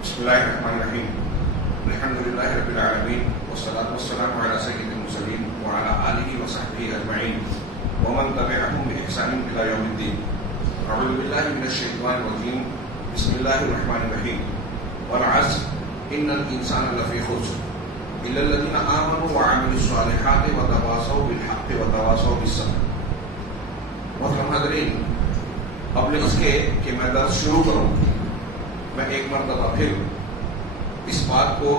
بسم الله الرحمن الرحيم. الحمد لله رب العالمين والصلاة والسلام على سيد المرسلين وعلى آله وصحبه أجمعين ومن تبعهم بإحسان إلى يوم الدين. أعوذ بالله من الشيطان الرجيم. بسم الله الرحمن الرحيم. والعصر إن الإنسان لفي خسر إلا الذين آمنوا وعملوا الصالحات وتواصوا بالحق وتواصوا بالصبر. محترم حاضرین، قبل اس کے کہ میں درس شروع کروں، میں ایک مرتبہ پھر اس بات کو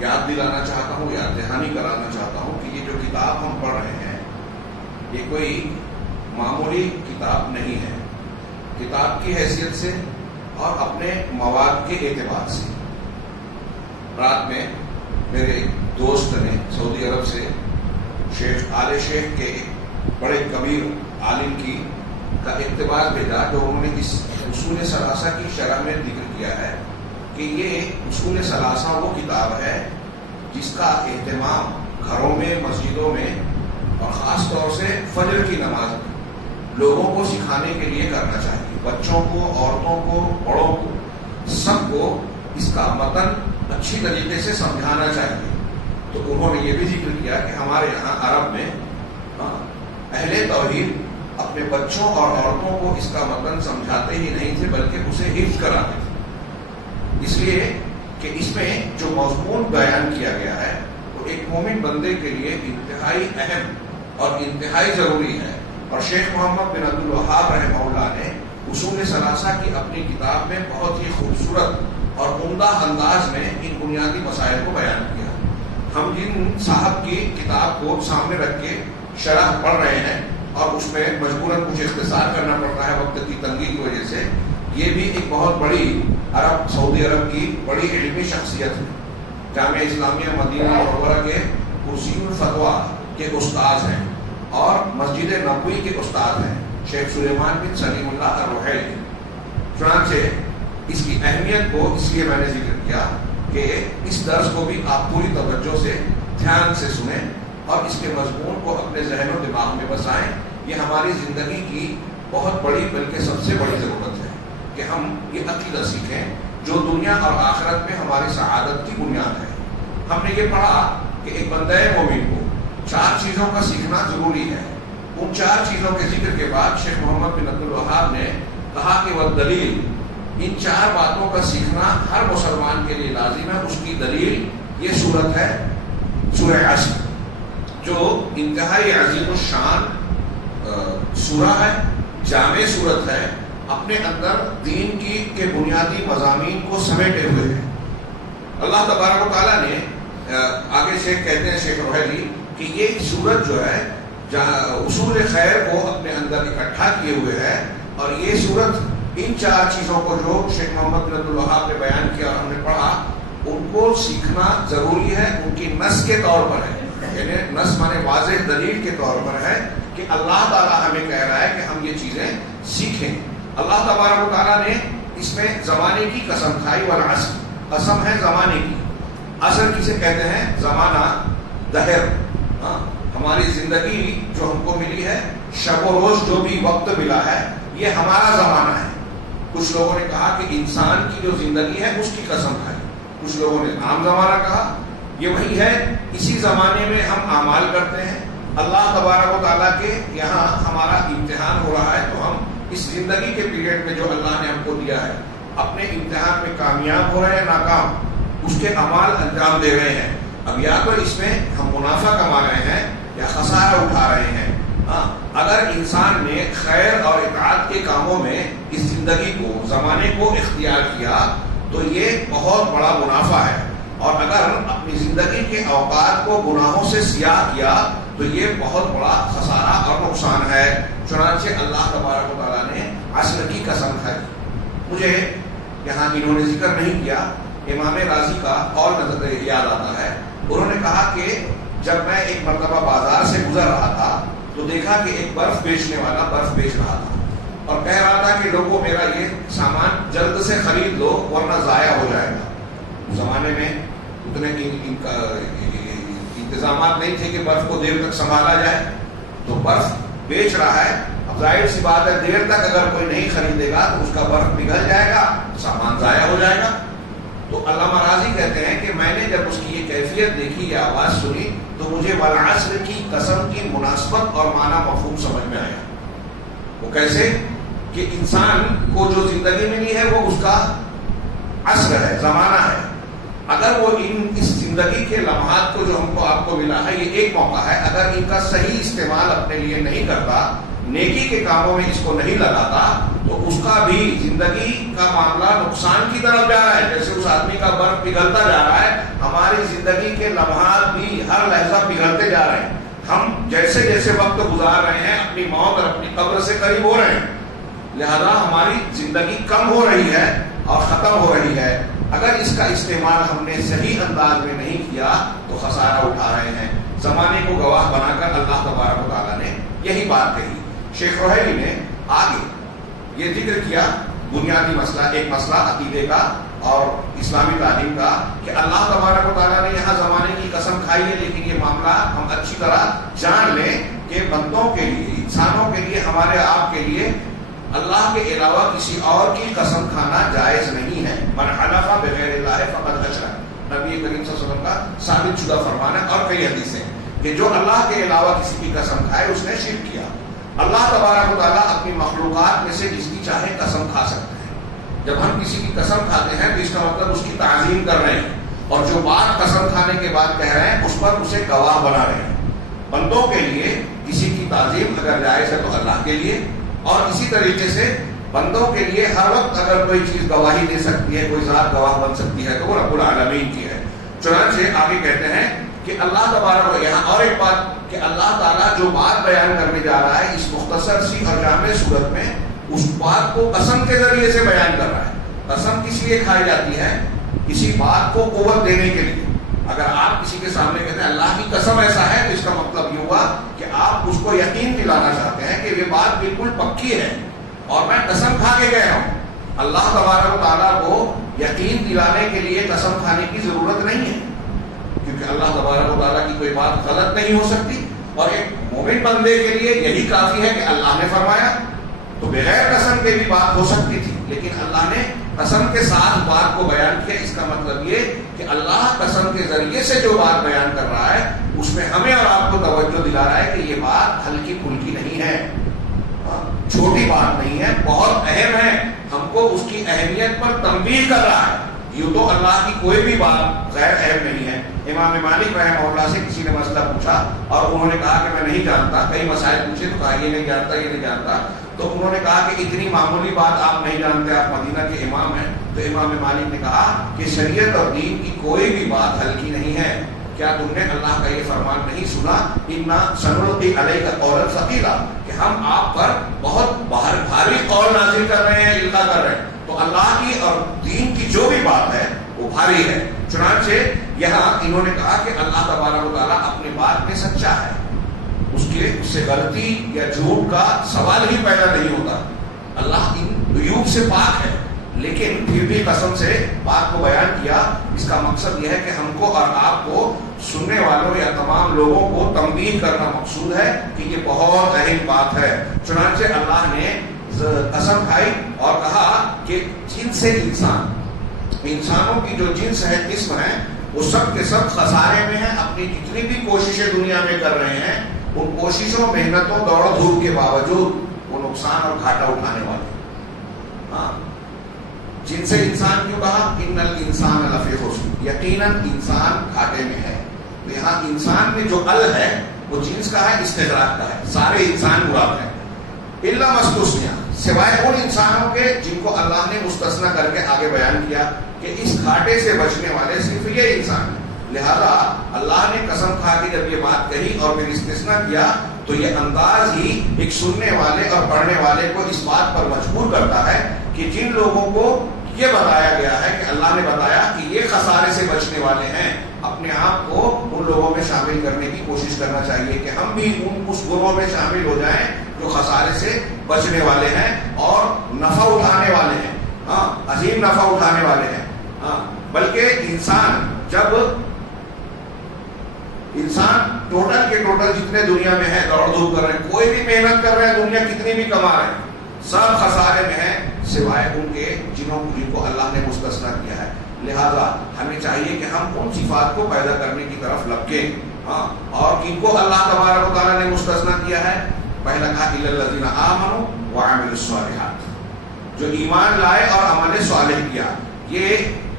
یاد دلانا چاہتا ہوں، یاد دہانی کرانا چاہتا ہوں کہ یہ جو کتاب ہم پڑھ رہے ہیں یہ کوئی معمولی کتاب نہیں ہے. کتاب کی حیثیت سے اور اپنے مواد کے اعتبار سے، رات میں میرے ایک دوست نے سعودی عرب سے شیخ آل شیخ کے ایک بڑے کبیر عالم کی کا اقتباس بھیجا، جو انہوں نے اس اصول ثلاثہ کی شرح میں ذکر کیا ہے کہ یہ اصول ثلاثہ وہ کتاب ہے جس کا اہتمام گھروں میں، مسجدوں میں اور خاص طور سے فجر کی نماز میں لوگوں کو سکھانے کے لیے کرنا چاہیے. بچوں کو، عورتوں کو، بڑوں کو، سب کو اس کا متن اچھی طریقے سے سمجھانا چاہیے. تو انہوں نے یہ بھی ذکر کیا کہ ہمارے یہاں عرب میں اہل توحید اپنے بچوں اور عورتوں کو اس کا متن سمجھاتے ہی نہیں تھے بلکہ اسے حفظ کراتے تھے، اس لیے کہ اس میں جو مضمون بیان کیا گیا ہے وہ ایک مومن بندے کے لیے انتہائی اہم اور انتہائی ضروری ہے. اور شیخ محمد بن عبد الوہاب رحمہ اللہ نے اصول ثلاثہ کی اپنی کتاب میں بہت ہی خوبصورت اور عمدہ انداز میں ان بنیادی مسائل کو بیان کیا. ہم جن صاحب کی کتاب کو سامنے رکھ کے شرح پڑھ رہے ہیں اور اس میں مجبوراً کچھ اختصار کرنا پڑتا ہے وقت کی تنگی کی وجہ سے، یہ بھی ایک بہت بڑی سعودی عرب کی بڑی علمی شخصیت ہے. جامعہ اسلامیہ مدینہ منورہ کے کرسی الفتویٰ کے استاذ ہیں اور مسجد نبوی کے استاد ہیں شیخ سلیمان بن سلیم اللہ الرحیلی. چنانچہ اس کی اہمیت کو اس لیے میں نے ذکر کیا کہ اس درس کو بھی آپ پوری توجہ سے دھیان سے سنیں اور اس کے مضمون کو اپنے ذہن و دماغ میں بسائیں. یہ ہماری زندگی کی بہت بڑی بلکہ سب سے بڑی ضرورت ہے کہ ہم یہ عقیدہ سیکھیں جو دنیا اور آخرت میں ہماری سعادت کی بنیاد ہے. ہم نے یہ پڑھا کہ ایک بندہ مومن کو 4 چیزوں کا سیکھنا ضروری ہے. ان 4 چیزوں کے ذکر کے بعد شیخ محمد بن عبد الوہاب نے کہا کہ وہ دلیل، ان 4 باتوں کا سیکھنا ہر مسلمان کے لیے لازم ہے. اس کی دلیل یہ سورت ہے، سورہ عصر، جو انتہائی عظیم الشان سورہ ہے، جامع سورت ہے، اپنے اندر دین کی کے بنیادی مضامین کو سمیٹے ہوئے ہے. اللہ تبارک و تعالیٰ نے آگے سے کہتے ہیں شیخ روحیلی کہ یہ سورت جو ہے اصول خیر کو اپنے اندر اکٹھا کیے ہوئے ہے. اور یہ سورت ان 4 چیزوں کو جو شیخ محمد بن عبد الوہاب نے بیان کیا اور ہم نے پڑھا، ان کو سیکھنا ضروری ہے. ان کی نص کے طور پر ہے، یعنی نص مانے واضح دلیل کے طور پر ہے کہ اللہ تعالیٰ ہمیں کہہ رہا ہے کہ ہم یہ چیزیں سیکھیں. اللہ تبارک و تعالیٰ نے اس میں زمانے کی قسم کھائی، والعصر، قسم ہے زمانے کی. عصر کسے کہتے ہیں؟ زمانہ، دہر. ہماری زندگی جو ہم کو ملی ہے، شب و روز جو بھی وقت ملا ہے، یہ ہمارا زمانہ ہے. کچھ لوگوں نے کہا کہ انسان کی جو زندگی ہے اس کی قسم کھائی، کچھ لوگوں نے عام زمانہ کہا. یہ وہی ہے، اسی زمانے میں ہم اعمال کرتے ہیں. اللہ تبارک و تعالیٰ کے یہاں ہمارا امتحان ہو رہا ہے، تو ہم اس زندگی کے پیریڈ میں جو اللہ نے ہم کو دیا ہے اپنے امتحان میں کامیاب ہو رہے ہیں، ناکام، اس کے اعمال انجام دے رہے ہیں. اب یا تو اس میں ہم منافع کما رہے ہیں یا خسارہ اٹھا رہے ہیں. اگر انسان نے خیر اور اطاعت کے کاموں میں اس زندگی کو، زمانے کو اختیار کیا تو یہ بہت بڑا منافع ہے. اور اگر اپنی زندگی کے اوقات کو گناہوں سے سیاہ کیا تو یہ بہت بڑا خسارہ اور نقصان ہے. چنانچہ اللہ تبارک و تعالیٰ نے عصر کی قسم کھائی. مجھے یہاں انہوں نے ذکر نہیں کیا، امام راضی کا اور نظر یاد آتا ہے. انہوں نے کہا کہ جب میں ایک مرتبہ بازار سے گزر رہا تھا تو دیکھا کہ ایک برف بیچنے والا برف بیچ رہا تھا اور کہہ رہا تھا کہ لوگوں میرا یہ سامان جلد سے خرید لو ورنہ ضائع ہو جائے گا. زمانے میں اتنے انتظامات نہیں تھے کہ برف کو دیر تک سنبھالا جائے، تو برف بیچ رہا ہے. اب ظاہر سی بات ہے دیر تک اگر کوئی نہیں خریدے گا تو اس کا برف پگھل جائے گا، سامان ضائع ہو جائے گا. جب اس کی یہ کیفیت دیکھی، یہ آواز سنی، تو مجھے والعصر کی قسم کی مناسبت اور معنی مفہوم سمجھ میں آیا۔ وہ کیسے کہ انسان کو جو زندگی ملی ہے وہ اس کا عصر ہے، زمانہ ہے۔ اگر وہ اس زندگی کے لمحات کو جو ہم کو آپ کو ملا ہے، یہ ایک موقع ہے، اگر ان کا صحیح استعمال اپنے لیے نہیں کرتا، نیکی کے کاموں میں اس کو نہیں لگاتا، تو اس کا بھی زندگی کا معاملہ نقصان کی طرف جا رہا ہے۔ جیسے اس آدمی کا برف پگھلتا جا رہا ہے، ہماری زندگی کے لمحات بھی ہر لحظہ پگھلتے جا رہے ہیں۔ ہم جیسے جیسے وقت گزار رہے ہیں اپنی موت اور اپنی قبر سے قریب ہو رہے ہیں، لہذا ہماری زندگی کم ہو رہی ہے اور ختم ہو رہی ہے۔ اگر اس کا استعمال ہم نے صحیح انداز میں نہیں کیا تو خسارہ اٹھا رہے ہیں۔ زمانے کو گواہ بنا کر اللہ تبارک و تعالیٰ نے یہی بات کہی۔ شیخ رحیلی نے آگے یہ ذکر کیا بنیادی مسئلہ، ایک مسئلہ عقیدے کا اور اسلامی تعلیم کا، کہ اللہ تبارک و تعالیٰ نے یہاں زمانے کی قسم کھائی ہے، لیکن یہ معاملہ ہم اچھی طرح جان لیں کہ بندوں کے لیے، انسانوں کے لیے، ہمارے آپ کے لیے اللہ کے علاوہ کسی اور کی قسم کھانا جائز نہیں ہے۔ من حلف بغیر اللہ فقد اشرک، نبی کریم صلی اللہ علیہ وسلم کا ثابت شدہ فرمان ہے، اور کئی حدیثیں کہ جو اللہ کے علاوہ کسی کی قسم کھائے اس نے شرک کیا۔ اللہ تبارک و تعالیٰ اپنی مخلوقات میں سے جس کی چاہے قسم کھا سکتے ہیں۔ جب ہم کسی کی قسم کھاتے ہیں تو اس کا مطلب اس کی تعظیم کر رہے ہیں، اور جو بات قسم کھانے کے بعد کہہ رہے ہیں اس پر اسے گواہ بنا رہے ہیں۔ بندوں کے لیے کسی کی تعظیم اگر جائز ہے تو اللہ کے لیے، اور اسی طریقے سے بندوں کے لیے ہر وقت اگر کوئی چیز گواہی دے سکتی ہے، کوئی ذات گواہ بن سکتی ہے، تو وہ رب العالمین کی ہے۔ چنانچہ آگے کہتے ہیں کہ اللہ تبارک، یہاں اور ایک بات کہ اللہ تعالیٰ جو بات بیان کرنے جا رہا ہے اس مختصر سی اور جامع صورت میں، اس بات کو قسم کے ذریعے سے بیان کر رہا ہے۔ قسم کس لیے کھائی جاتی ہے؟ کسی بات کو قوت دینے کے لیے۔ اگر آپ کسی کے سامنے کہتے ہیں اللہ کی قسم ایسا ہے، تو اس کا مطلب یہ ہوا کہ آپ اس کو یقین دلانا چاہتے ہیں کہ یہ بات بالکل پکی ہے اور میں قسم کھا کے گیا ہوں۔ اللہ تبارک و تعالیٰ کو یقین دلانے کے لیے قسم کھانے کی ضرورت نہیں ہے، کیونکہ اللہ تبارک و تعالیٰ کی کوئی بات غلط نہیں ہو سکتی، اور ایک مومن بندے کے لیے یہی کافی ہے کہ اللہ نے فرمایا، تو بغیر قسم کے بھی بات ہو سکتی تھی، لیکن اللہ نے قسم کے ساتھ بات کو بیان کیا۔ اس کا مطلب یہ کہ اللہ قسم کے ذریعے سے جو بات بیان کر رہا ہے اس میں ہمیں اور آپ کو توجہ دلا رہا ہے کہ یہ بات ہلکی پھلکی نہیں ہے، چھوٹی بات نہیں ہے، بہت اہم ہے، ہم کو اس کی اہمیت پر تنبیہ کر رہا ہے۔ یوں تو اللہ کی کوئی بھی بات غیر اہم نہیں ہے۔ امام مالک رحمہ اللہ سے کسی نے مسئلہ پوچھا اور انہوں نے کہا کہ میں نہیں جانتا، کئی مسائل پوچھے تو کہا یہ نہیں جانتا، یہ نہیں جانتا، تو انہوں نے کہا کہ اتنی معمولی بات آپ نہیں جانتے، آپ مدینہ کے امام ہیں؟ تو امام مالک نے کہا کہ شریعت اور دین کی کوئی بھی بات ہلکی نہیں ہے۔ کیا تم نے اللہ کا یہ فرمان نہیں سنا، اِنَّا سَنُلْقِي عَلَيْكَ قَوْلًا ثَقِيلًا، کہ ہم آپ پر بہت بھاری قول نازل کر رہے ہیں، القا کر رہے ہیں۔ تو اللہ کی اور دین کی جو بھی بات ہے وہ بھاری ہے۔ چنانچہ یہاں انہوں نے کہا کہ اللہ تبارک و تعالیٰ اپنی بات میں سچا ہے، اس سے غلطی یا جھوٹ کا سوال ہی پیدا نہیں ہوتا، اللہ ان عیوب سے پاک ہے، لیکن پھر بھی قسم سے بات کو بیان کیا۔ اس کا مقصد یہ ہے کہ ہم کو اور آپ کو، سننے والوں یا تمام لوگوں کو تنبیہ کرنا مقصود ہے کہ یہ بہت اہم بات ہے۔ چنانچہ اللہ نے قسم کھائی اور کہا کہ جنس انسان، انسانوں کی جو جنس ہے، قسم ہے، وہ سب کے سب خسارے میں ہیں۔ اپنی جتنی بھی کوششیں دنیا میں کر رہے ہیں، ان کوششوں، محنتوں، دوڑ دھوپ کے باوجود وہ نقصان اور گھاٹا اٹھانے والے۔ ہاں، جنس انسان کیوں کہا؟ ان الانسان لفی خسر، یقیناً انسان گھاٹے میں ہے۔ تو یہاں انسان میں جو ال ہے وہ جنس کا ہے، استغراق کا ہے، سارے انسان مراد ہیں، الا مستثنیٰ، سوائے ان انسانوں کے جن کو اللہ نے مستثنیٰ کر کے آگے بیان کیا کہ اس گھاٹے سے بچنے والے صرف یہ انسان ہیں۔ لہذا اللہ نے قسم کھا کے جب یہ بات کہی اور پھر استثناء کیا، تو یہ انداز ہی ایک سننے والے اور پڑھنے والے کو اس بات پر مجبور کرتا ہے کہ جن لوگوں کو یہ بتایا گیا ہے کہ اللہ نے بتایا کہ یہ خسارے سے بچنے والے ہیں، اپنے آپ کو ان لوگوں میں شامل کرنے کی کوشش کرنا چاہیے کہ ہم بھی اس گروہ میں شامل ہو جائیں جو خسارے سے بچنے والے ہیں اور نفع اٹھانے والے ہیں، ہاں، عظیم نفع اٹھانے والے ہیں۔ ہاں، بلکہ جب انسان ٹوٹل کے ٹوٹل جتنے دنیا میں ہے دوڑ دھوپ کر رہے ہیں، کوئی بھی محنت کر رہے ہیں، دنیا کتنی بھی کما رہے ہیں، سب خسارے میں ہیں سوائے ان کے جن کو اللہ نے مستثنیٰ کیا ہے۔ لہذا ہمیں چاہیے کہ ہم ان صفات کو پیدا کرنے کی طرف لپکیں. ہاں، اور کن کو اللہ تبارک و تعالیٰ نے مستثنیٰ کیا ہے؟ پہلا کہا الا الذین آمنوا وعملوا الصالحات، جو ایمان لائے اور عمل صالح کیا. یہ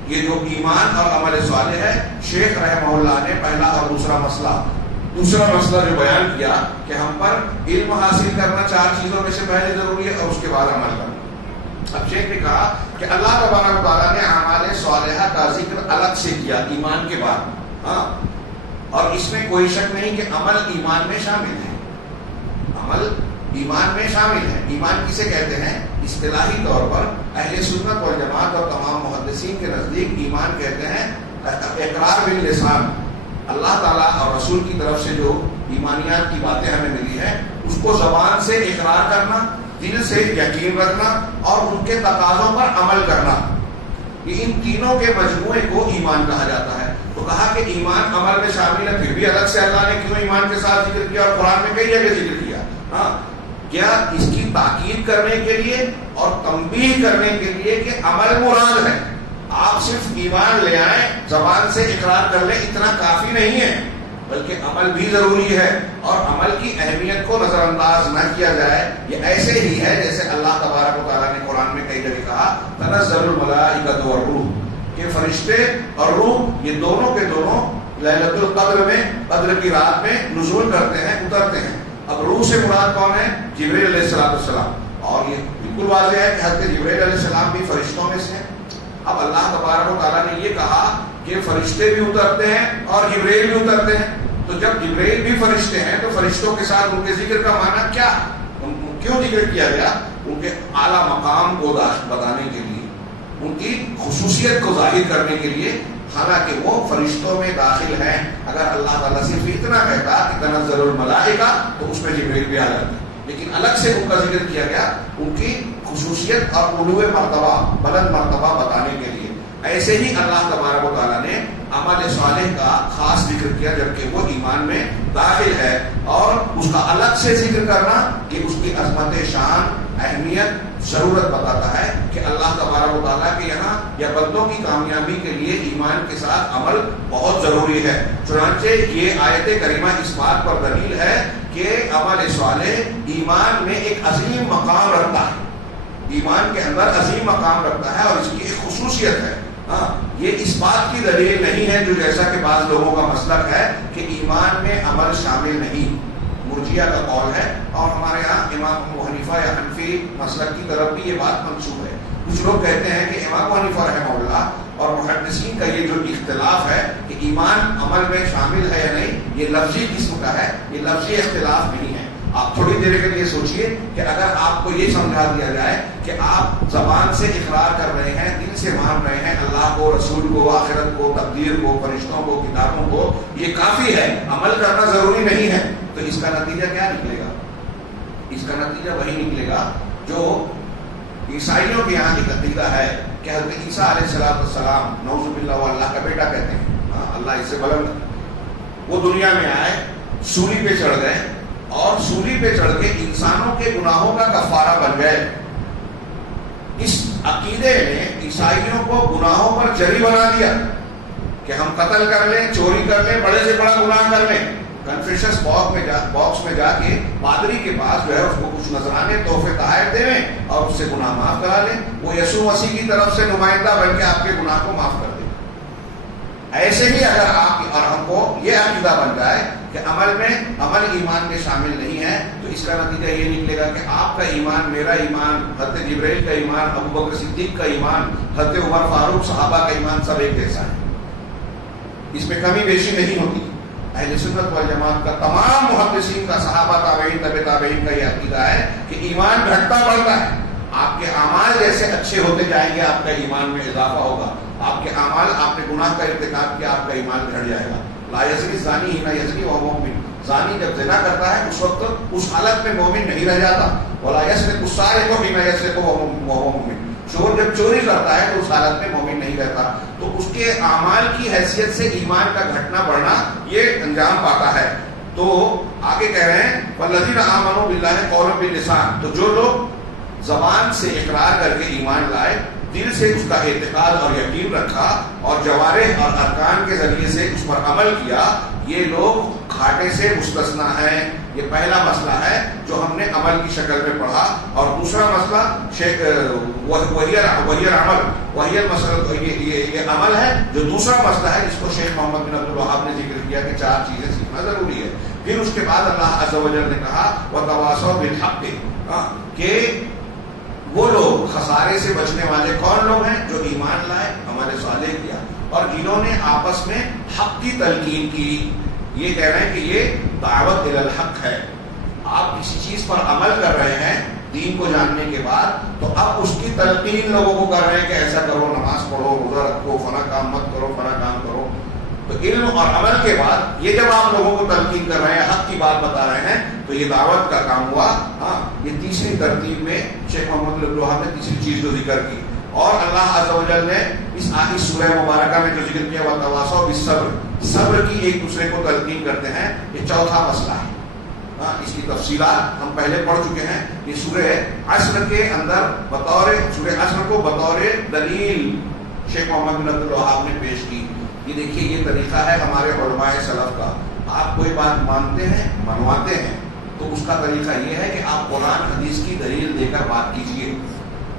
جو ایمان اور عمل صالح ہے، شیخ رحمہ اللہ نے پہلا اور دوسرا مسئلہ جو بیان کیا کہ ہم پر علم حاصل کرنا 4 چیزوں میں سے پہلے ضروری ہے اور اس کے بعد عمل کرنا. اب شیخ نے کہا کہ اللہ تبارک و تعالیٰ نے اعمال صالحہ کا ذکر الگ سے کیا ایمان کے بعد. ہاں، اور اس میں کوئی شک نہیں کہ عمل ایمان میں شامل ہے. عمل ایمان میں شامل ہے. ایمان کسے کہتے ہیں؟ اصطلاحی طور پر اہل سنت والجماعت اور تمام محدثین کے نزدیک ایمان کہتے ہیں اقرار باللسان. اللہ تعالیٰ اور رسول کی طرف سے جو ایمانیات کی باتیں ہمیں ملی ہیں اس کو زبان سے اقرار کرنا، دل سے یقین رکھنا اور ان کے تقاضوں پر عمل کرنا. یہ ان تینوں کے مجموعے کو ایمان کہا جاتا ہے. تو کہا کہ ایمان عمل میں شامل ہے، پھر بھی الگ سے اللہ نے کیوں ایمان کے ساتھ ذکر کیا اور قرآن میں کئی جگہ ذکر کیا؟ ہاں، کیا اس کی تاکید کرنے کے لیے اور تنبیہ کرنے کے لیے کہ عمل مراد ہے. آپ صرف ایمان لے آئیں، زبان سے اقرار کر لیں، اتنا کافی نہیں ہے، بلکہ عمل بھی ضروری ہے. اور عمل کی اہمیت کو نظر انداز نہ کیا جائے. یہ ایسے ہی ہے جیسے اللہ تبارک و تعالیٰ نے قرآن میں کئی جگہ کہا تنزل الملائکۃ والروح، کہ فرشتے اور روح یہ دونوں کے دونوں لیلۃ القدر میں، قدر کی رات میں نزول کرتے ہیں، اترتے ہیں. اب روح سے مراد کون ہے؟ جبرائیل علیہ السلام. اور یہ بالکل واضح ہے کہ حضرت جبرائیل علیہ السلام بھی فرشتوں میں سے ہیں. اب اللہ تبارک و تعالیٰ نے یہ کہا کہ فرشتے بھی اترتے ہیں اور جبرائیل بھی اترتے ہیں. تو جب جبرائیل بھی فرشتے ہیں تو فرشتوں کے ساتھ ان کے ذکر کا معنی کیا؟ کیوں ذکر کیا گیا؟ ان کے اعلیٰ مقام کو بتانے کے لیے، ان کی خصوصیت کو ظاہر کرنے کے لیے. حالانکہ وہ فرشتوں میں داخل ہیں. اگر اللہ تعالیٰ صرف اتنا کہتا کہ تنزل الملائکہ تو اس میں جبرائیل بھی آ جاتے، لیکن الگ سے ان کا ذکر کیا گیا ان کی خصوصیت اور علو مرتبہ، بلند مرتبہ بتانے کے لیے. ایسے ہی اللہ تبارک و تعالیٰ نے عمل صالح کا خاص ذکر کیا جبکہ وہ ایمان میں داخل ہے. اور اس کا الگ سے ذکر کرنا کہ اس کی عظمت شان، اہمیت، ضرورت بتاتا ہے کہ اللہ تبارک و تعالیٰ کے یہاں یا بندوں کی کامیابی کے لیے ایمان کے ساتھ عمل بہت ضروری ہے. چنانچہ یہ آیت کریمہ اس بات پر دلیل ہے کہ عمل صالح ایمان میں ایک عظیم مقام رکھتا ہے. ایمان کے اندر عظیم مقام رکھتا ہے اور اس کی ایک خصوصیت ہے. ہاں، یہ اس بات کی دلیل نہیں ہے جو جیسا کہ بعض لوگوں کا مسلک ہے کہ ایمان میں عمل شامل نہیں. مرجیہ کا قول ہے اور ہمارے ہاں امام ابو حنیفہ یا حنفی مسلک کی طرف بھی یہ بات منسوب ہے. کچھ لوگ کہتے ہیں کہ امام ابو حنیفہ رحمہ اللہ اور محدثین کا یہ جو اختلاف ہے کہ ایمان عمل میں شامل ہے یا نہیں، یہ لفظی قسم کا ہے، یہ لفظی اختلاف نہیں ہے. آپ تھوڑی دیر کے لیے سوچئے کہ اگر آپ کو یہ سمجھا دیا جائے کہ آپ زبان سے اقرار کر رہے ہیں، دل سے مان رہے ہیں اللہ کو، رسول کو، آخرت کو، تقدیر کو، فرشتوں کو، کتابوں کو، یہ کافی ہے، عمل کرنا ضروری نہیں ہے، تو اس کا نتیجہ کیا نکلے گا؟ اس کا نتیجہ وہی نکلے گا جو عیسائیوں کے یہاں ایک عقیدہ ہے کہ حضرت عیسیٰ علیہ السلام نعوذ باللہ وہ اللہ کا بیٹا کہتے ہیں. اللہ اس سے بلند. وہ دنیا میں آئے، سولی پہ چڑھ گئے اور سولی پہ چڑھ کے انسانوں کے گناہوں کا کفارہ بن گئے. اس عقیدے نے عیسائیوں کو گناہوں پر جری بنا دیا کہ ہم قتل کر لیں، چوری کر لیں، بڑے سے بڑا گناہ کر لیں، کنفیشنس باکس میں جا کے پادری کے پاس جو ہے اس کو کچھ نذرانے تحفے تحائف دیں اور اس سے گناہ معاف کرا لیں. وہ یسوع مسیح کی طرف سے نمائندہ بن کے آپ کے گناہ کو معاف کر دیں. ایسے ہی اگر آپ اور ہم کو یہ عقیدہ بن جائے کہ عمل ایمان میں شامل نہیں ہے تو اس کا نتیجہ یہ نکلے گا کہ آپ کا ایمان، میرا ایمان، حضرت جبرائیل کا ایمان، ابو بکر صدیق کا ایمان، حضرت عمر فاروق صحابہ کا ایمان سب ایک جیسا ہے، اس میں کمی بیشی نہیں ہوتی. اہل سنت والجماعت کا تمام محدثین کا، صحابہ، تابعین، تبع تابعین کا یہ عقیدہ ہے کہ ایمان گھٹتا بڑھتا ہے. آپ کے اعمال جیسے اچھے ہوتے جائیں گے آپ کا ایمان میں اضافہ ہوگا. آپ کے اعمال، آپ نے گناہ کا ارتکاب کیا، آپ کا ایمان گھٹ جائے گا. لا یزنی الزانی حین یزنی وہو مؤمن. زانی جب زنا کرتا ہے اس وقت اس حالت میں مومن نہیں رہ جاتا. ولا یسرق السارق حین یسرق وہو مؤمن. چور جب چوری کرتا ہے تو اس حالت میں مومن نہیں رہتا. تو اس کے اعمال کی حیثیت سے ایمان کا گھٹنا بڑھنا یہ انجام پاتا ہے. تو آگے کہہ رہے ہیں والذین آمنوا باللہ قولا باللسان. تو جو لوگ زبان سے اقرار کر کے ایمان لائے دل سے اس کا اعتقاد اور یقین رکھا اور جوارح اور ارکان کے ذریعے سے اس پر عمل کیا، یہ لوگ گھاٹے سے مستثنا ہیں۔ یہ پہلا مسئلہ ہے جو ہم نے عمل کی شکل میں پڑھا۔ اور دوسرا مسئلہ وہی المسئلہ، یہ عمل ہے۔ جو دوسرا مسئلہ ہے جس کو شیخ محمد بن عبد الوہاب نے ذکر کیا کہ 4 چیزیں سیکھنا ضروری ہے۔ پھر اس کے بعد اللہ عز و جل نے کہا وَتَوَاصَوْا بِالْحَقِّ، کہ وہ لوگ خسارے سے بچنے والے کون لوگ ہیں؟ جو ایمان لائے، عمل صالح کیا، اور جنہوں نے آپس میں حق کی تلقین کی۔ یہ کہہ رہے ہیں کہ یہ دعوت الی الحق ہے۔ آپ کسی چیز پر عمل کر رہے ہیں دین کو جاننے کے بعد، تو اب اس کی تلقین لوگوں کو کر رہے ہیں کہ ایسا کرو، نماز پڑھو، روزہ رکھو، فلاں کام مت کرو، فلاں کام کرو۔ تو علم اور عمل کے بعد یہ جب آپ لوگوں کو تلقین کر رہے ہیں، حق کی بات بتا رہے ہیں، تو یہ دعوت کا کام ہوا۔ ہاں، یہ تیسری ترتیب میں شیخ محمد بن عبد الوہاب نے تیسری چیز جو ذکر کی۔ اور اللہ عز و جل نے اس آخری سورہ مبارکہ میں جو ذکر کیا وَتَوَاصَوْا بِالصَّبْرِ، صبر کی ایک دوسرے کو تلقین کرتے ہیں، یہ چوتھا مسئلہ ہے۔ اس کی تفصیلات ہم پہلے پڑھ چکے ہیں۔ یہ سورہ عصر کے اندر سورہ عصر کو بطور دلیل شیخ محمد بن عبد الوہاب نے پیش کی۔ یہ دیکھیے، یہ طریقہ ہے ہمارے علماء سلف کا۔ آپ کوئی بات مانتے ہیں، منواتے ہیں، تو اس کا طریقہ یہ ہے کہ آپ قرآن حدیث کی دلیل دے کر بات کیجیے۔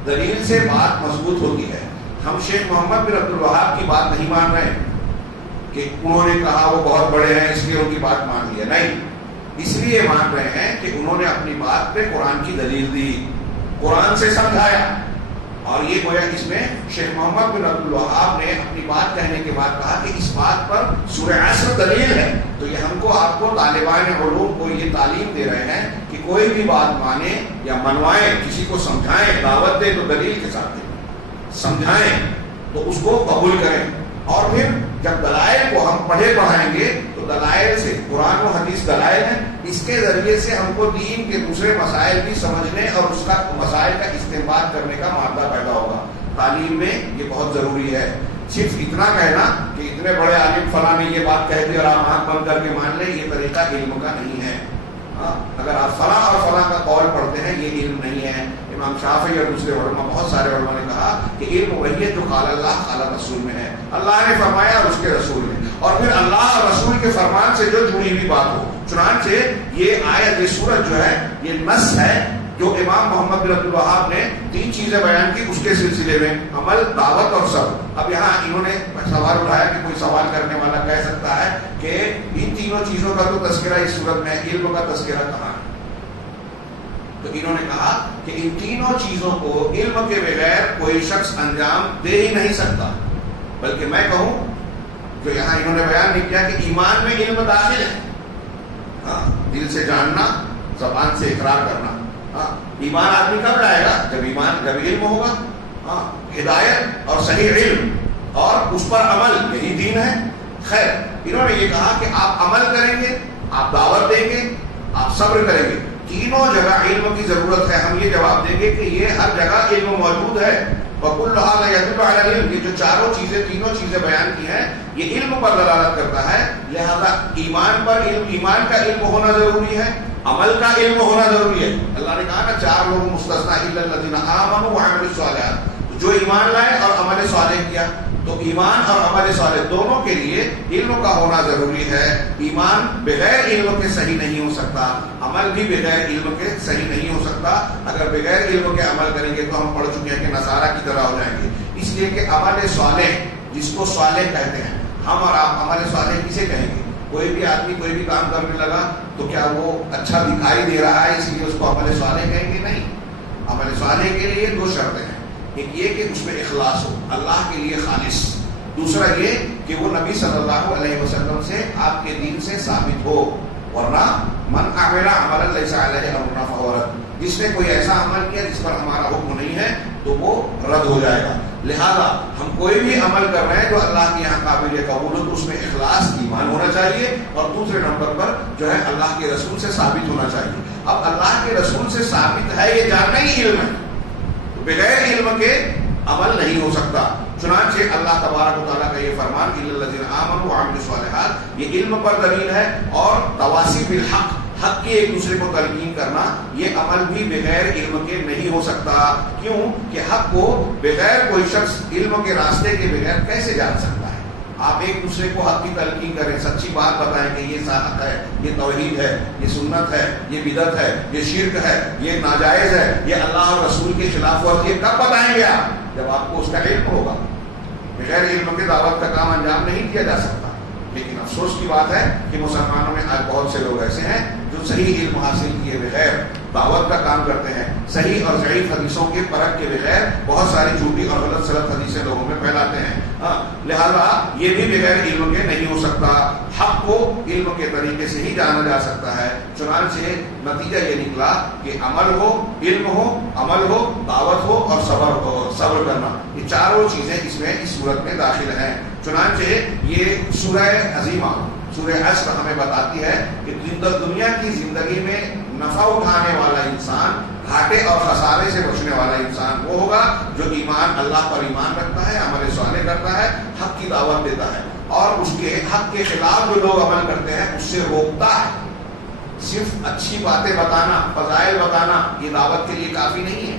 دلیل سے بات مضبوط ہوتی ہے۔ ہم شیخ محمد بن عبد الوہاب کی بات نہیں مان رہے کہ انہوں نے کہا وہ بہت بڑے ہیں اس لیے ان کی بات مان لی ہے، نہیں، اس لیے مان رہے ہیں کہ انہوں نے اپنی بات پہ قرآن کی دلیل دی، قرآن سے سمجھایا۔ اور یہ گویا اس میں شیخ محمد بن عبد الوہاب نے اپنی بات کہنے کے بعد کہا کہ اس بات پر سورہ عصر دلیل ہے۔ تو یہ ہم کو، آپ کو، طالبان علوم کو یہ تعلیم دے رہے ہیں کہ کوئی بھی بات مانے یا منوائیں، کسی کو سمجھائیں، دعوت دیں تو دلیل کے ساتھ دیں، سمجھائیں تو اس کو قبول کریں۔ اور پھر جب دلائل کو ہم پڑھائیں گے تو دلائل سے، قرآن و حدیث دلائل ہیں، اس کے ذریعے سے ہم کو دین کے دوسرے مسائل بھی سمجھنے اور اس کا مسائل کا استنباط کرنے کا مادہ پیدا ہوگا۔ تعلیم میں یہ بہت ضروری ہے۔ صرف اتنا کہنا کہ اتنے بڑے عالم فلاں نے یہ بات کہہ دی اور آپ آنکھ بند کر کے مان لیں، یہ طریقہ علم کا نہیں ہے۔ اگر آپ فلاں اور فلاں کا قول پڑھتے ہیں، یہ علم نہیں ہے۔ امام شافعی اور دوسرے علماء، بہت سارے علماء نے کہا کہ علم وہی ہے جو قال اللہ قال رسول میں ہے، اللہ نے فرمایا اور اس کے رسول نے، اور پھر اللہ اور رسول کے فرمان سے جو جڑی ہوئی بات ہو۔ چنانچہ یہ آیت، یہ سورت جو ہے، یہ نص ہے جو امام محمد بن عبد الوہاب نے 3 چیزیں بیان کی اس کے سلسلے میں، عمل، دعوت اور صبر۔ اب یہاں انہوں نے سوال اٹھایا کہ کوئی سوال کرنے والا کہہ سکتا ہے کہ ان تینوں چیزوں کا تو تذکرہ اس صورت میں ہے، علم کا تذکرہ کہاں ہے؟ تو انہوں نے کہا کہ ان تینوں چیزوں کو علم کے بغیر کوئی شخص انجام دے ہی نہیں سکتا، بلکہ میں کہوں جو یہاں انہوں نے بیان نہیں کیا کہ ایمان میں علم داخل ہے۔ دل سے جاننا، زبان سے اقرار کرنا۔ ایمان آدمی کب لائے گا؟ جب علم ہوگا۔ ہدایت اور صحیح علم اور اس پر عمل، یہی دین ہے۔ خیر، انہوں نے یہ کہا کہ آپ عمل کریں گے، آپ دعوت دیں گے، آپ صبر کریں گے، تینوں جگہ علم کی ضرورت ہے۔ ہم یہ جواب دیں گے کہ یہ ہر جگہ علم موجود ہے۔ وَكُلُّهَا لَيَدُلُّ عَلَى الْعِلْمِ، یہ جو چاروں چیزیں، تینوں چیزیں بیان کی ہیں، یہ علم پر دلالت کرتا ہے۔ لہذا ایمان پر علم، ایمان کا علم ہونا ضروری ہے، عمل کا علم ہونا ضروری ہے۔ اللہ نے کہا نا 4 لوگ مستثنیٰ الا الذین آمنوا وعملوا الصالحات، جو ایمان لائے اور عمل صالح کیا۔ تو ایمان اور عمل صالح دونوں کے لیے علم کا ہونا ضروری ہے۔ ایمان بغیر علم کے صحیح نہیں ہو سکتا، عمل بھی بغیر علم کے صحیح نہیں ہو سکتا۔ اگر بغیر علم کے عمل کریں گے تو ہم پڑھ چکے ہیں کہ نصارہ کی طرح ہو جائیں گے۔ اس لیے کہ عمل صالح، جس کو صالح کہتے ہیں، ہم اور آپ عمل صالح کسے کہیں گے؟ کوئی بھی آدمی کوئی بھی کام کرنے لگا تو کیا وہ اچھا دکھائی دے رہا ہے اس لیے اس کو عمل صالح کہیں گے؟ نہیں۔ عمل صالح کے لیے 2 شرطیں ہیں، ایک یہ کہ اس میں اخلاص ہو، اللہ کے لیے خالص، دوسرا یہ کہ وہ نبی صلی اللہ علیہ وسلم سے، آپ کے دین سے ثابت ہو، ورنہ من عمل عملا لیس علیہ امرنا فہو رد، جس نے کوئی ایسا عمل کیا جس پر ہمارا حکم نہیں ہے تو وہ رد ہو جائے گا۔ لہذا ہم کوئی بھی عمل کر رہے ہیں جو اللہ کے یہاں قابل قبول ہو تو اس میں اخلاص، ایمان ہونا چاہیے، اور دوسرے نمبر پر جو ہے اللہ کے رسول سے ثابت ہونا چاہیے۔ اب اللہ کے رسول سے ثابت ہے یہ جاننا ہی علم ہے، بغیر علم کے عمل نہیں ہو سکتا۔ چنانچہ اللہ تبارک و تعالیٰ کا یہ فرمان الا الذین آمنوا وعملوا الصالحات، یہ علم پر دلیل ہے، اور تواصی بالحق، حق کی ایک دوسرے کو تلقین کرنا، یہ عمل بھی بغیر علم کے نہیں ہو سکتا. کیوں کہ حق کو بغیر کوئی شخص علم کے راستے کے بغیر کیسے جان سکتا ہے؟ آپ ایک دوسرے کو حق کی تلقین کریں، سچی بات بتائیں کہ یہ حق ہے، یہ توحید ہے، یہ سنت ہے، یہ بدعت ہے، یہ شرک ہے، یہ ناجائز ہے، یہ اللہ اور رسول کے خلاف ورزی ہے. کب بتائیں گے آپ؟ جب آپ کو اس کا علم ہوگا. بغیر علم کے دعوت کا کام انجام نہیں کیا جا سکتا. لیکن افسوس کی بات ہے کہ مسلمانوں میں آج بہت سے لوگ ایسے ہیں جو صحیح علم حاصل کیے بغیر دعوت کا کام کرتے ہیں. صحیح اور ضعیف حدیثوں کے پرکھ کے بغیر بہت ساری جھوٹی اور غلط سلط حدیثیں لوگوں میں پھیلاتے ہیں. لہذا یہ بھی بغیر علم کے نہیں ہو سکتا. حق کو علم کے طریقے سے ہی جانا جا سکتا ہے. چنانچہ نتیجہ یہ نکلا کہ عمل ہو، علم ہو، عمل ہو، دعوت ہو اور صبر کرنا، یہ چاروں چیزیں اس میں اس صورت میں داخل ہیں. چنانچہ یہ سورہ عظیمہ سورہ عصر ہمیں بتاتی ہے کہ دنیا کی زندگی میں نفع اٹھانے والا انسان، گھاٹے اور خسارے سے بچنے والا انسان وہ ہوگا جو ایمان، اللہ پر ایمان رکھتا ہے، عمل صالح کرتا ہے، حق کی دعوت دیتا ہے اور اس کے حق کے خلاف جو لوگ عمل کرتے ہیں اس سے روکتا ہے. صرف اچھی باتیں بتانا، فضائل بتانا یہ دعوت کے لیے کافی نہیں ہے،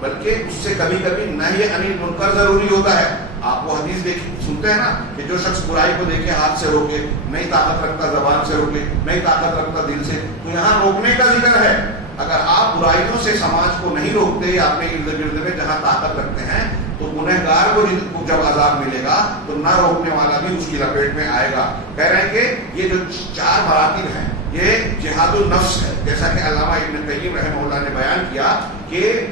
بلکہ اس سے کبھی کبھی نہی عن المنکر ضروری ہوتا ہے. آپ وہ حدیث سنتے ہیں نا کہ جو شخص برائی کو دیکھے ہاتھ سے روکے، نہیں طاقت رکھتا زبان سے روکے، نہیں طاقت رکھتا دل سے. تو یہاں روکنے کا ذکر ہے. اگر آپ برائیوں سے سماج کو نہیں روکتے یا اپنے ارد گرد میں جہاں طاقت رکھتے ہیں تو گنہگار کو جب عذاب ملے گا تو نہ روکنے والا بھی اس کی لپیٹ میں آئے گا. کہہ رہے ہیں کہ یہ جو 4 مراتب ہیں یہ جہاد النفس ہے. جیسا کہ علامہ ابن قیم رحمہ اللہ نے بیان کیا کہ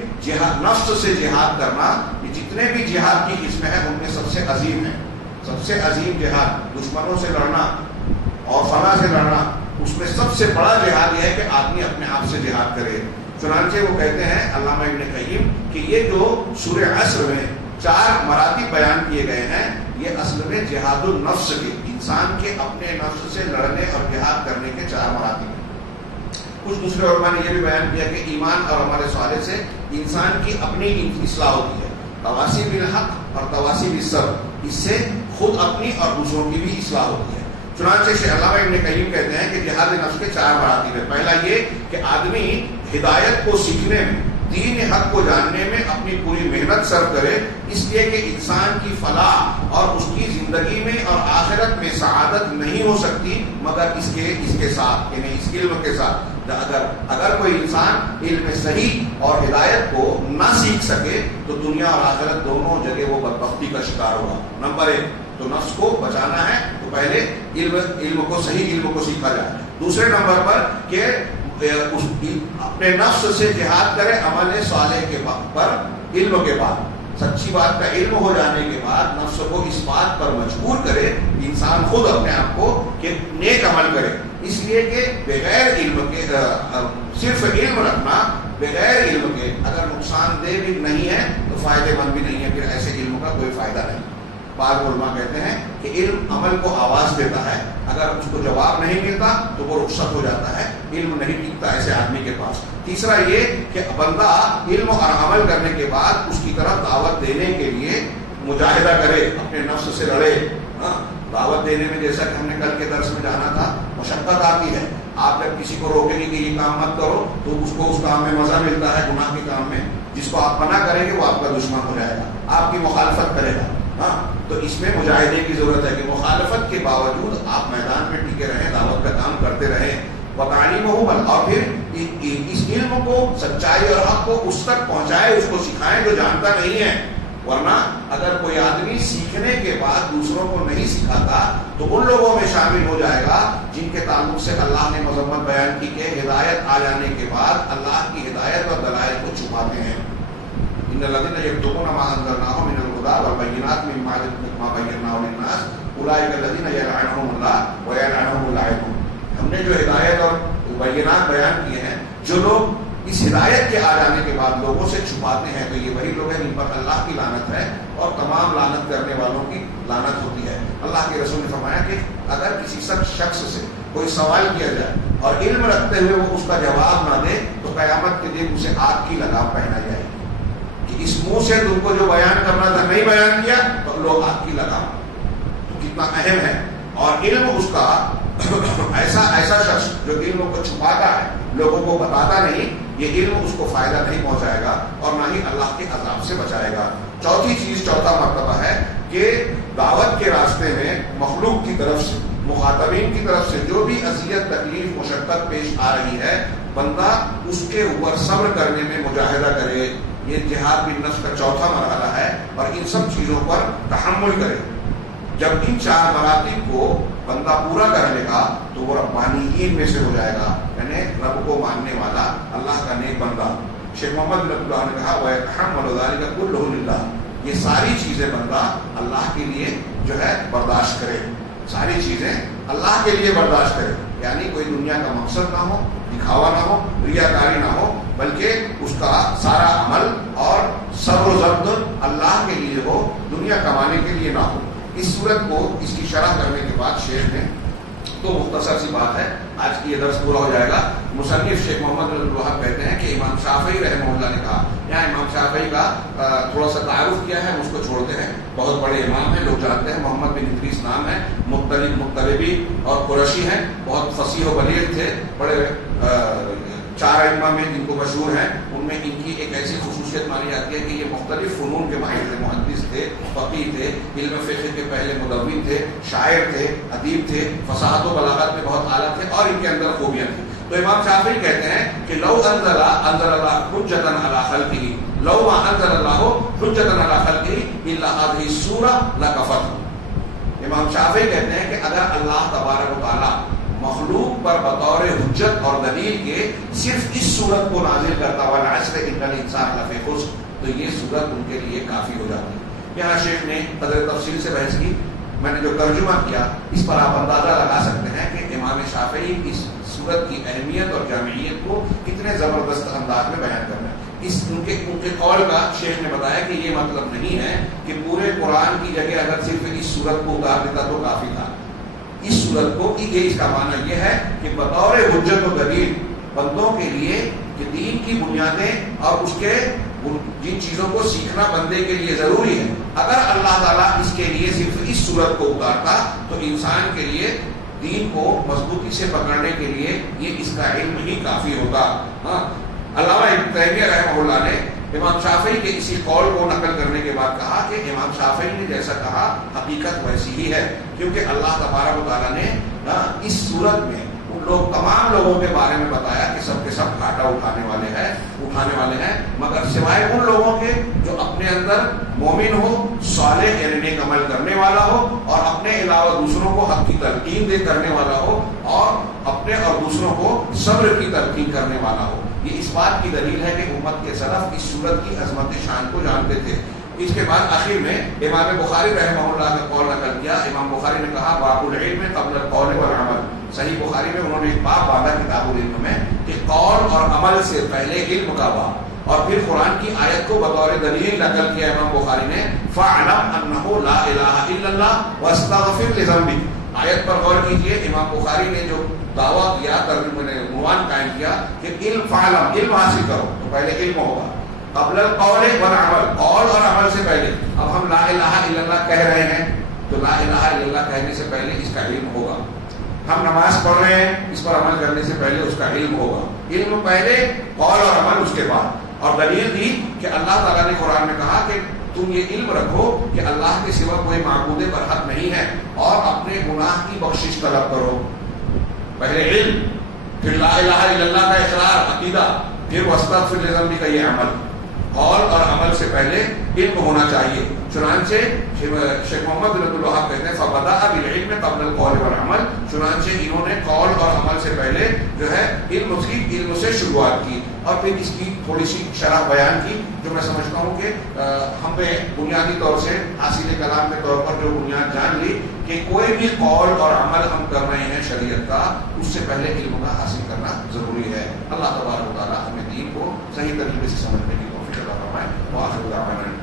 نفس سے جہاد کرنا، یہ جتنے بھی جہاد کی قسمیں ہیں ان میں سب سے عظیم ہے. سب سے عظیم جہاد دشمنوں سے لڑنا اور فنا سے لڑنا، اس میں سب سے بڑا جہاد یہ ہے کہ آدمی اپنے آپ سے جہاد کرے. چنانچہ وہ کہتے ہیں علامہ ابن قیم کہ یہ جو سورہ عصر میں 4 مراتب بیان کیے گئے ہیں یہ اصل میں جہاد النفس کے، انسان کے اپنے نفس سے لڑنے اور جہاد کرنے کے 4 مراتب ہیں. کچھ دوسرے علماء نے یہ بھی بیان کیا کہ ایمان اور عمل صالح سے انسان کی اپنی اصلاح ہوتی ہے. تواصی بالحق اور تواصی بالصبر، اس سے خود اپنی اور دوسروں کی بھی اصلاح ہوتی ہے. چنانچہ علامہ ابن قیم کہتے ہیں کہ جہاد نفس کے 4 مراتب ہیں. پہلا یہ کہ آدمی ہدایت کو سیکھنے میں، دین حق کو جاننے میں اپنی پوری محنت صرف کرے، اس لیے کہ انسان کی فلاح اور اس کی زندگی میں اور آخرت میں سعادت نہیں ہو سکتی مگر اس کے ساتھ، یعنی اس علم کے ساتھ. اگر کوئی انسان علم صحیح اور ہدایت کو نہ سیکھ سکے تو دنیا اور آخرت دونوں جگہ وہ بدبختی کا شکار ہوگا. نمبر 1 تو نفس کو بچانا ہے تو پہلے علم کو، صحیح علم کو سیکھا جائے. دوسرے نمبر پر کہ اپنے نفس سے جہاد کرے عمل صالح کے پر، علم کے بعد، سچی بات کا علم ہو جانے کے بعد نفس کو اس بات پر مجبور کرے انسان خود اپنے آپ کو کہ نیک عمل کرے. اس لیے کہ بغیر علم کے، صرف علم رکھنا بغیر علم کے اگر نقصان دہ بھی نہیں ہے تو فائدے مند بھی نہیں ہے، پھر ایسے علم کا کوئی فائدہ نہیں. بعض علماء کہتے ہیں کہ علم عمل کو آواز دیتا ہے، اگر اس کو جواب نہیں ملتا تو وہ رخصت ہو جاتا ہے، علم نہیں ٹکتا ایسے آدمی کے پاس. تیسرا یہ کہ بندہ علم اور عمل کرنے کے بعد اس کی طرف دعوت دینے کے لیے مجاہدہ کرے، اپنے نفس سے لڑے. دعوت دینے میں جیسا کہ ہم نے کل کے درس میں جانا تھا مشقت آتی ہے. آپ جب کسی کو روکیں گے کہ یہ کام مت کرو تو اس کو اس کام میں مزہ ملتا ہے، گناہ کے کام میں. جس کو آپ منع کریں گے وہ آپ کا دشمن ہو جائے گا، آپ کی مخالفت کرے گا. تو اس میں مجاہدے کی ضرورت ہے کہ مخالفت کے باوجود آپ میدان میں ٹکے رہیں، دعوت کا کام کرتے رہیں. وَتَعْلِيمُهُ اور پھر اس علم کو، سچائی اور حق کو اس تک پہنچائے، اس کو سکھائیں جو جانتا نہیں ہے. ورنہ اگر کوئی آدمی سیکھنے کے بعد دوسروں کو نہیں سکھاتا تو ان لوگوں میں شامل ہو جائے گا جن کے تعلق سے اللہ نے مذمت بیان کی کہ ہدایت آ جانے کے بعد اللہ کی ہدایت اور دلائل کو چھپاتے ہیں. ان الذين يكتمون ما انزلناه من الهدى والبينات من بعد ما بيناه للناس اولئك الذين يلعنهم الله ويلعنهم اللاعنون. ہم نے جو ہدایت اور بینات بیان کیے ہیں، جو لوگ اس ہدایت کے آ جانے کے بعد لوگوں سے چھپاتے ہیں تو یہ وہی لوگ ہیں جن پر اللہ کی لعنت ہے اور تمام لعنت کرنے والوں کی لعنت ہوتی ہے. اللہ کے رسول نے فرمایا کہ اگر کسی شخص سے کوئی سوال کیا جائے اور علم رکھتے ہوئے وہ اس کا جواب نہ دے تو قیامت کے دن اسے آگ کی لگام پہنائی جائے کہ اس منہ سے تم کو جو بیان کرنا تھا نہیں بیان کیا تو لوگ آگ کی لگام. تو کتنا اہم ہے اور علم اس کا ایسا شخص جو علم کو چھپاتا ہے، لوگوں کو بتاتا نہیں، یہ علم اس کو فائدہ نہیں پہنچائے گا اور نہ ہی اللہ کے عذاب سے بچائے گا۔ چوتھا مرتبہ ہے کہ دعوت کے راستے میں مخلوق کی طرف سے، مخاطبین کی طرف سے جو بھی اذیت، تکلیف، مشقت پیش آ رہی ہے، بندہ اس کے اوپر صبر کرنے میں مجاہدہ کرے۔ یہ جہاد بالنفس کا چوتھا مرحلہ ہے، اور ان سب چیزوں پر تحمل کرے۔ جب ان 4 مراتب کو بندہ پورا کر لے گا تو وہ ربانیین میں سے ہو جائے گا، یعنی رب کو ماننے والا، اللہ کا نیک بندہ۔ شیخ محمد بن عبداللہ نے کہا وَيَتَحَمَّلُ ذَلِكَ كُلُّهُ لِلَّهِ، یہ ساری چیزیں بندہ اللہ کے لیے جو ہے برداشت کرے، ساری چیزیں اللہ کے لیے برداشت کرے، یعنی کوئی دنیا کا مقصد نہ ہو، دکھاوا نہ ہو، ریاکاری نہ ہو، بلکہ اس کا سارا عمل اور صبر و ضبط اللہ کے لیے ہو، دنیا کمانے کے لیے نہ ہو۔ اس صورت کو اس کی شرح کرنے کے بعد شیخ نے تو مختصر سی بات ہے، آج کی یہ درس پورا ہو جائے گا۔ مصنف شیخ محمد بن عبدالوہاب کہتے ہیں کہ امام شافعی رحمہ اللہ نے کہا، یہاں امام شافعی کا تھوڑا سا تعارف کیا ہے، ہم اس کو چھوڑتے ہیں، بہت بڑے امام ہیں، لوگ جانتے ہیں، محمد بن ادریس نام ہے، مطلبی اور قرشی ہیں، بہت فصیح و بلیغ تھے، بڑے 4 ائمہ میں جن کو مشہور ہیں، ان میں ان کی ایک ایسی خصوصیت مانی جاتی ہے کہ یہ مختلف فنون کے ماہر تھے، محدث تھے، فقیہ تھے، علم فقہ کے پہلے مدون تھے، شاعر تھے، ادیب تھے، فصاحت و بلاغت میں بہت اعلیٰ تھے، اور ان کے اندر خوبیاں تھیں۔ تو امام شافعی کہتے ہیں کہ لو انزل اللہ حجۃ علی خلقہ، لو ما انزل اللہ حجۃ علی خلقہ الا هذه السورۃ لکفت۔ امام شافعی کہتے ہیں کہ اگر اللہ تبارک و تعالی مخلوق پر بطور حجت اور دلیل کے صرف اس صورت کو نازل کرتا ہوا والعصر ان الانسان لفی خسر، تو یہ صورت ان کے لیے کافی ہو جاتی ہے۔ یہاں شیخ نے قدر تفصیل سے بحث کی، میں نے جو ترجمہ کیا اس پر آپ اندازہ لگا سکتے ہیں کہ امام شافعی اس صورت کی اہمیت اور جامعیت کو کتنے زبردست انداز میں بیان کرنا ہے۔ ان کے قول کا شیخ نے بتایا کہ یہ مطلب نہیں ہے کہ پورے قرآن کی جگہ اگر صرف اس صورت کو اتار دیتا تو کافی تھا۔ اس صورت کو یہ اس کا معنی یہ ہے کہ بطور حجت و دلیل بندوں کے لیے کہ دین کی بنیادیں اور اس کے جن چیزوں کو سیکھنا بندے کے لیے ضروری ہے، اگر اللہ تعالیٰ اس کے لیے صرف اس صورت کو اتارتا تو انسان کے لیے دین کو مضبوطی سے پکڑنے کے لیے یہ اس کا علم ہی کافی ہوتا۔ ہاں، علامہ ابن تیمیہ رحمہ اللہ نے امام شافعی کے اسی قول کو نقل کرنے کے بعد کہا کہ امام شافعی نے جیسا کہا حقیقت ویسی ہی ہے، کیونکہ اللہ تبارک و تعالیٰ نے اس صورت میں ان تمام لوگوں کے بارے میں بتایا کہ سب کے سب گھاٹا اٹھانے والے ہیں، مگر سوائے ان لوگوں کے جو اپنے اندر مومن ہو، صالح یعنی نیک عمل کرنے والا ہو، اور اپنے علاوہ دوسروں کو حق کی تلقین دے کرنے والا ہو، اور اپنے اور دوسروں کو صبر کی تلقین کرنے والا ہو۔ یہ اس بات کی دلیل ہے کہ امت کے سلف اس صورت کی عظمت شان کو جانتے تھے۔ اس کے بعد آخر میں امام بخاری رحمہ اللہ کا قول نقل کیا۔ امام بخاری نے کہا باب العلم قبل القول والعمل۔ صحیح بخاری میں انہوں نے ایک باب باندھا کتاب العلم میں کہ قول اور عمل سے پہلے علم کا باب، اور پھر قرآن کی آیت کو بطور دلیل نقل کیا امام بخاری نے، فَاعْلَمْ أَنَّهُ لَا إِلَٰهَ إِلَّا اللَّهُ وَاسْتَغْفِرْ لِذَنبِكَ۔ آیت پر غور کیجئے، امام بخاری نے جو دعویٰ کیا، ترجمہ نے عنوان قائم کیا کہ علم، فعلم، علم حاصل کرو، تو پہلے علم ہوگا، قبل القول والعمل، قول اور عمل سے پہلے۔ اب ہم لا الہ الا اللہ کہہ رہے ہیں تو لا الہ الا اللہ کہنے سے پہلے اس کا علم ہوگا۔ ہم نماز پڑھ رہے ہیں، اس پر عمل کرنے سے پہلے اس کا علم ہوگا۔ علم پہلے، قول اور عمل اس کے بعد۔ اور دلیل دی کہ اللہ تعالیٰ نے قرآن میں کہا کہ تم یہ علم رکھو کہ اللہ کے سوا کوئی معبود برحق نہیں ہے، اور اپنے گناہ کی بخشش طلب کرو۔ پہلے علم، پھر لا الہ الا اللہ کا اقرار، عقیدہ، پھر واستغفر لذنبک کا یہ عمل۔ قول اور عمل سے پہلے علم ہونا چاہیے۔ چنانچہ شیخ محمد بن عبدالوہاب کہتے ہیں فبدأ بالعلم قبل القول والعمل، چنانچہ انہوں نے قول اور عمل سے پہلے جو ہے علم سے شروعات کی، اور پھر اس کی تھوڑی سی شرح بیان کی، جو میں سمجھتا ہوں کہ ہمیں بنیادی طور سے حاصل کلام کے طور پر جو بنیاد جان لی کہ کوئی بھی قول اور عمل ہم کر رہے ہیں شریعت کا، اس سے پہلے علم کا حاصل کرنا ضروری ہے۔ اللہ تبارک و تعالیٰ ہمیں دین کو صحیح طریقے سے سمجھنے کی توفیق عطا فرمائے۔ وآخر دعوانا